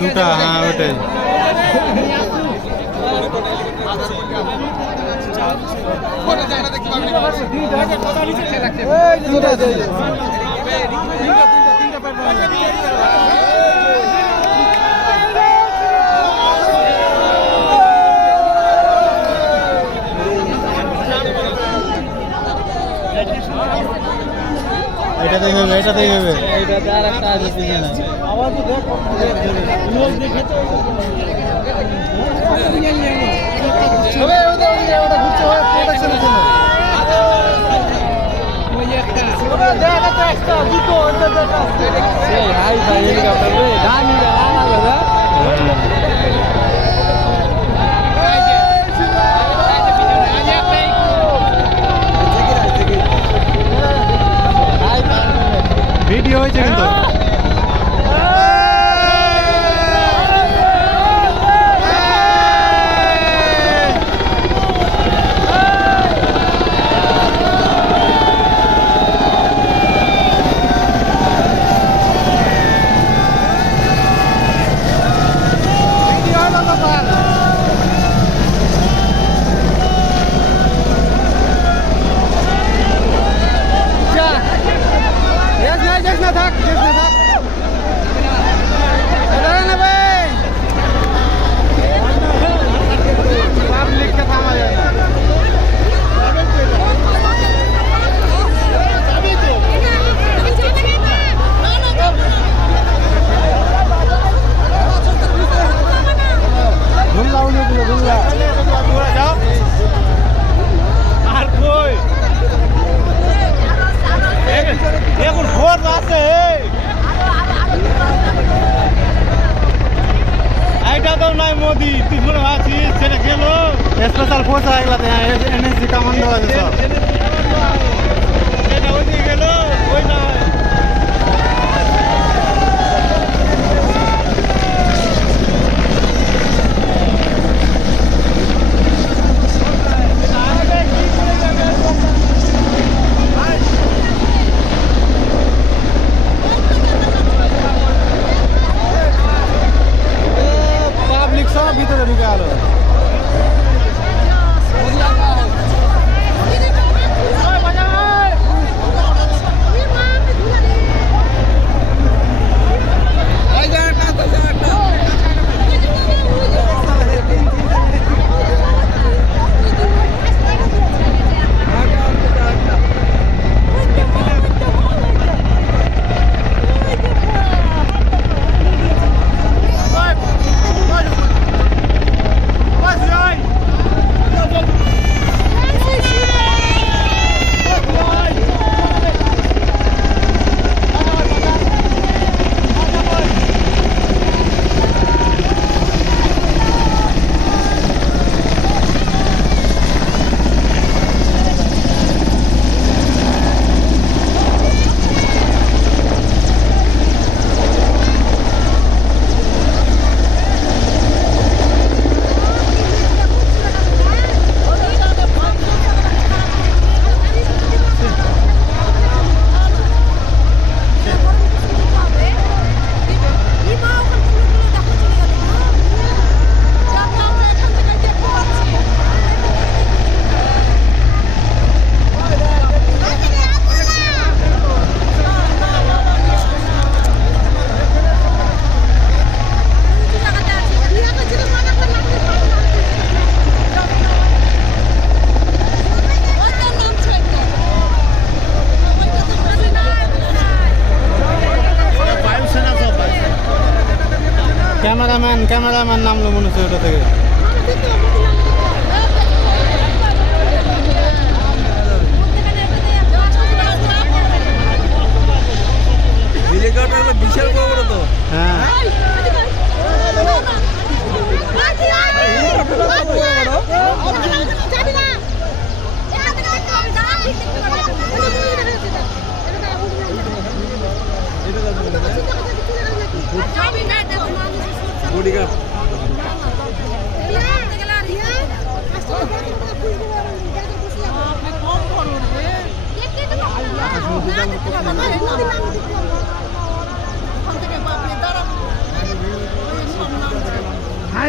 দুটা, হ্যাঁ ওটাই। এটাতেই হবে, এটাতেই হবে। এইটাতে আর একটা আছে পিছনে। আওয়াজও দেখ লোক দেখে তো হবে ওটা ঘুরছে হয় প্রোটেকশনের জন্য। ওই একটা ওটা দেখা তো একটা দুটো ওটা দেখা এই হাই ভাই হেলিকপ্টার রে দামি লাগা দাদা ভিডিও হয়েছে কিন্তু। আর কই এখন ভোর আছে এইটা তো নাই মোদি তুই মনে আছিস সেটা গেল স্পেশাল ফোর্স হয়ে গেল, এনএসজি কমান্ডো আছে সব। এটা ওই দিকে গেল ওই না পাবলিক সব ভিতরে ঢুকে গেল। ক্যামেরাম্যান নামলো মনে হচ্ছে ওটা থেকে। বিশাল বড় তো হ্যাঁ বডিগার্ড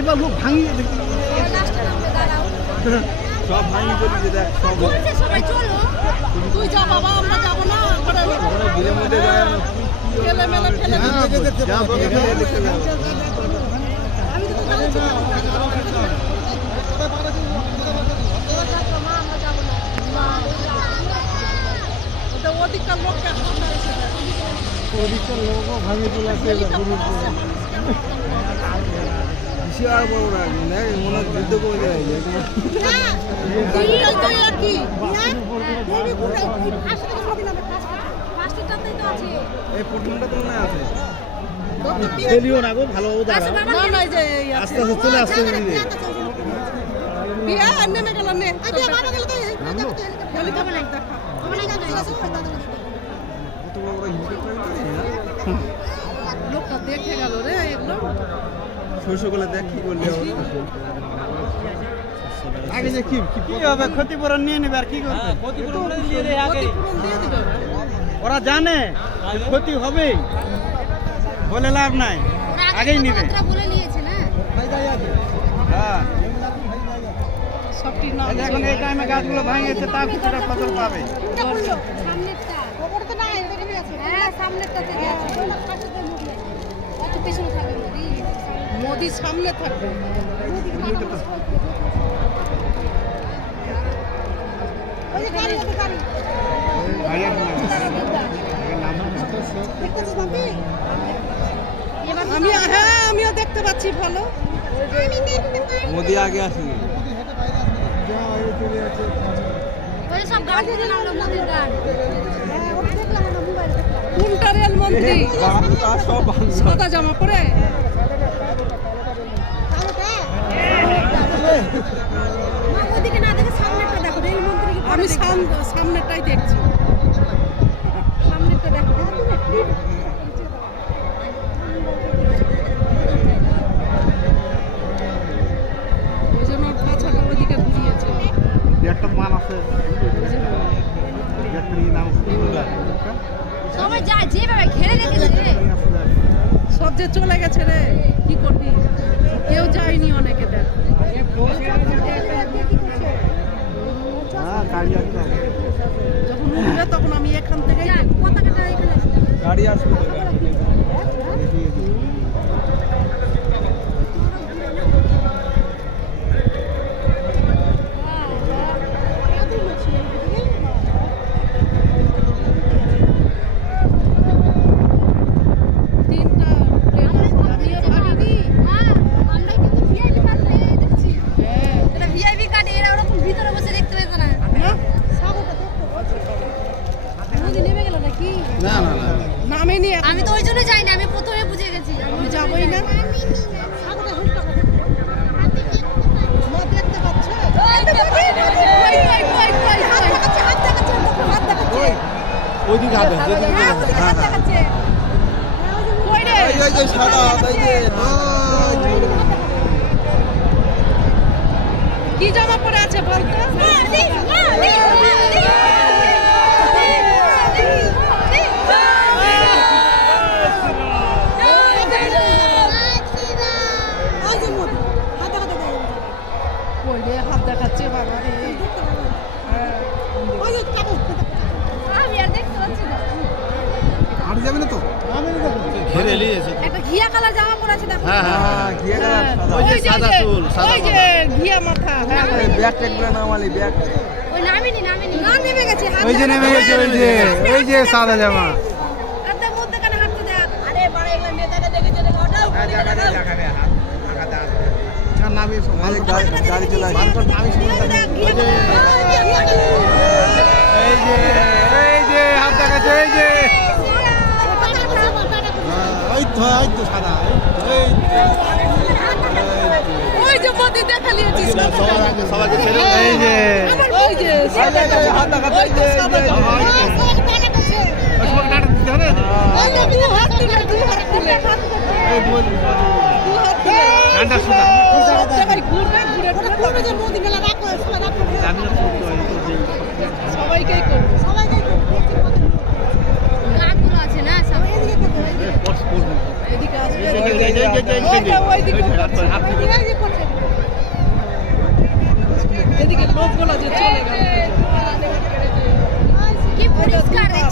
এবার লোক ভাঙিয়ে দেখি লাস্টে নামবে দাঁড়াও সব ভাঙি চলি যে দেখ সব বলছে সবাই চলো তুই যা বাবা আমরা যাবো না ওখানে ভিড়ের মধ্যে যায় না খেলে মেলে খেলে যা তোকে খেলে দেখতে যাবো আমি তো তাহলে ছিল মা আমরা যাবো না ওটা ওদিককার লোককে সামনে এসে ওদিককার লোকও ভাঙিয়ে চলে আসছে বেশি আর বড় না দেখ মনে হয় যুদ্ধ করে দেয় এই প্রথমটা তো মনে আছে খেলিও না গো ভালো দাঁড়া আস্তে আস্তে চলে আসছে নেমে গেল নে কত বড় বড় হেলিকপ্টার না লোকটা দেখে গেল রে এগুলো শৈশবকালে দেখ কি করলি আগে যে কি হবে ক্ষতিপূরণ নিয়ে নেবে আর কি করবে ক্ষতিপূরণ দিয়ে দিবে ওরা জানে ক্ষতি হবে বলে লাভ নাই আগেই নিবে বলে নিয়েছে না হ্যাঁ সবটি নাম এখন এই টাইমে গাছগুলো ভাঙিয়েছে তাও কিছুটা ফসল পাবে সামনেরটা ওপরে তো নাই এখানে আছে হ্যাঁ সামনেরটা থেকে আছে কত পিছনে থাকবে মোদি সামনে থাকবে ওই যে গাড়ি ওই গাড়ি আমিও দেখতে পাচ্ছি ভালো মোদি আগে আসেনি ওই সব গাড়ি দিয়ে নামলো মোদির গাড়ি কোনটা রেল মন্ত্রী সব সাদা জামা পরে ওদিকে না দেখে সামনেটা দেখো রেল মন্ত্রী আমি সামনেটাই দেখছি সামনেটা দেখো ওই জন্য পাছাটা ওদিকে ঘুরিয়েছে একটা মাল আছে সবাই যায় যেভাবে ঘেরে রেখেছে সব যে চলে গেছে রে কি করবি কেউ যায়নি অনেকে দেখ হ্যাঁ গাড়ি আছে যখন উঠবে তখন আমি এখান থেকে পতাকাটা এখানে গাড়ি আসবে না না না নামেনি আমি তো ওই জন্য যাই না আমি প্রথমে বুঝে গেছি আমি যাবই না ওইদিকে হাতে এই যে সাদা এই যে কি জামা পরে আছে বলতো হাত দেখাচ্ছে বাবা রে আমি আর দেখতে পাচ্ছি না আর যাবে না তো ঘেরে নিয়েছে একটা ঘিয়া কালার জামা পরে আছে দেখো হ্যাঁ হ্যাঁ ঘিয়া কালার ওই যে সাদা চুল সাদা ওই যে ঘিয়া মাথা হ্যাঁ ব্যাগ ট্যাগ গুলো নামালি ব্যাগ ওই নামেনি না নেমে গেছে ওই যে নেমে গেছে ওই যে সাদা জামা আরে মধ্যে কানে হাত দে আরে বড় এগুলা নেতাকে দেখেছে দেখো ওটাও দেখাবে হাত ঢাকা দাও আর নামি গাড়ি চলে আসে এই যে হাত দেখাচ্ছে এই তো সাদা ওই যে মোদি দেখা লিয়েছি সবাইকে ছেড়ে এই যে ওই যে হাত দেখাচ্ছে এই যে ঠান্ডা সুদা সবাইকেই করবো সবাইকেই করবো গানগুলো আছে না সবাই এদিকে করতে এদিকে আসবে এদিকে লোকগুলো যে চলে গেল কি পরিষ্কার এই